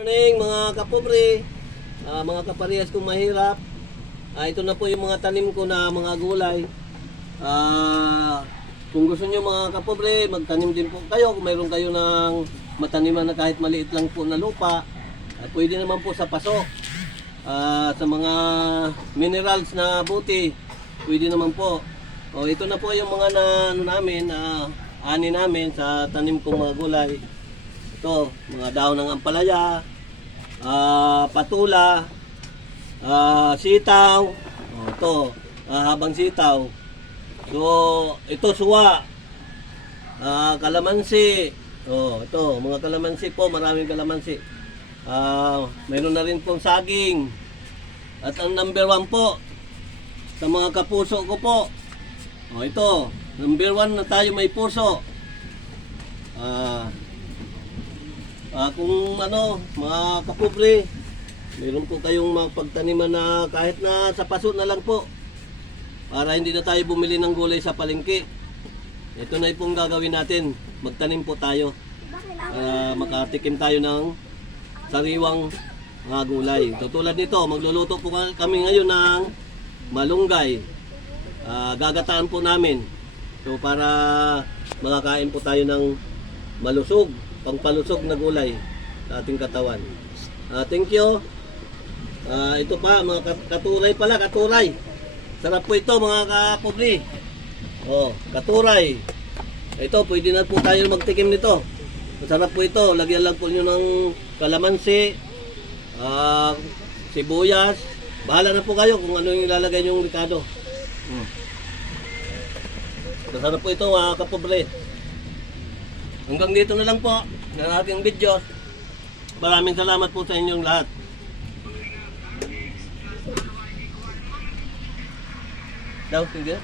Morning mga kapobre, mga kaparehas kong mahirap. Ito na po yung mga tanim ko na mga gulay. Kung gusto nyo mga kapobre, magtanim din po kayo. Kung mayroon kayo ng mataniman na kahit maliit lang po na lupa, pwede naman po sa paso. Sa mga minerals na buti, pwede naman po. Ito na po yung mga ani namin sa tanim kong mga gulay. Ito, mga dahon ng ampalaya, patula, sitaw. Ito, habang sitaw. So, ito suwa, kalamansi. Ito, mga kalamansi po, maraming kalamansi. Mayroon na rin pong saging. At ang number 1 po, sa mga kapuso ko po, ito, number 1 na tayo may puso. Kung mga kapobre, mayroon po kayong mga pagtaniman na kahit na sa paso na lang po, para hindi na tayo bumili ng gulay sa palengke. Ito na pong gagawin natin, magtanim po tayo para makatikim tayo ng sariwang mga gulay. Tulad nito, magluluto po kami ngayon ng malunggay. Gagataan po namin. So para makakain po tayo ng malusog, pangpalusog na gulay sa ating katawan. Thank you. Ito pa, mga katuray pala, katuray. Sarap po ito mga kapobre. Katuray. Ito, pwede na po tayo magtikim nito. Masarap po ito. Lagyan lang po nyo ng kalamansi, sibuyas. Bahala na po kayo kung ano yung ilalagay nyo yung ricado. Masarap po ito mga kapobre. Hanggang dito na lang po ng ating videos. Maraming salamat po sa inyong lahat. Daw, sige.